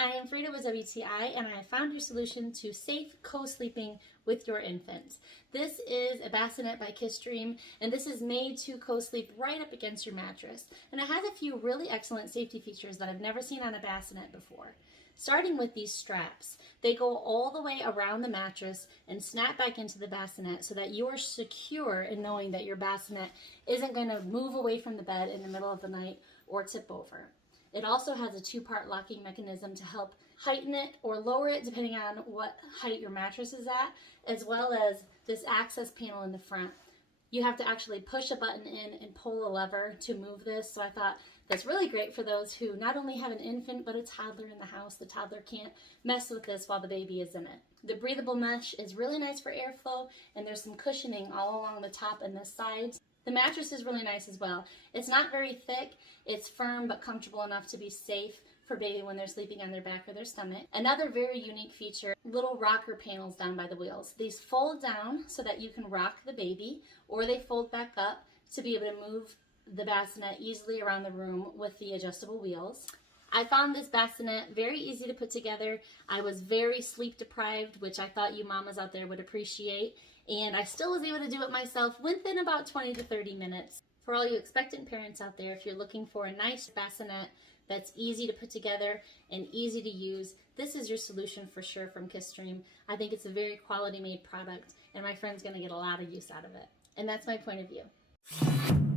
I am Frida with WTI, and I have found your solution to safe co-sleeping with your infant. This is a bassinet by Kisdream, and this is made to co-sleep right up against your mattress. And it has a few really excellent safety features that I've never seen on a bassinet before. Starting with these straps. They go all the way around the mattress and snap back into the bassinet so that you are secure in knowing that your bassinet isn't going to move away from the bed in the middle of the night or tip over. It also has a two-part locking mechanism to help heighten it or lower it depending on what height your mattress is at, as well as this access panel in the front. You have to actually push a button in and pull a lever to move this, so I thought that's really great for those who not only have an infant but a toddler in the house. The toddler can't mess with this while the baby is in it. The breathable mesh is really nice for airflow, and there's some cushioning all along the top and the sides. The mattress is really nice as well. It's not very thick, it's firm but comfortable enough to be safe for baby when they're sleeping on their back or their stomach. Another very unique feature, little rocker panels down by the wheels. These fold down so that you can rock the baby, or they fold back up to be able to move the bassinet easily around the room with the adjustable wheels. I found this bassinet very easy to put together. I was very sleep deprived, which I thought you mamas out there would appreciate, and I still was able to do it myself within about 20 to 30 minutes. For all you expectant parents out there, if you're looking for a nice bassinet that's easy to put together and easy to use, this is your solution for sure from Kisdream. I think it's a very quality made product, and my friend's gonna get a lot of use out of it. And that's my point of view.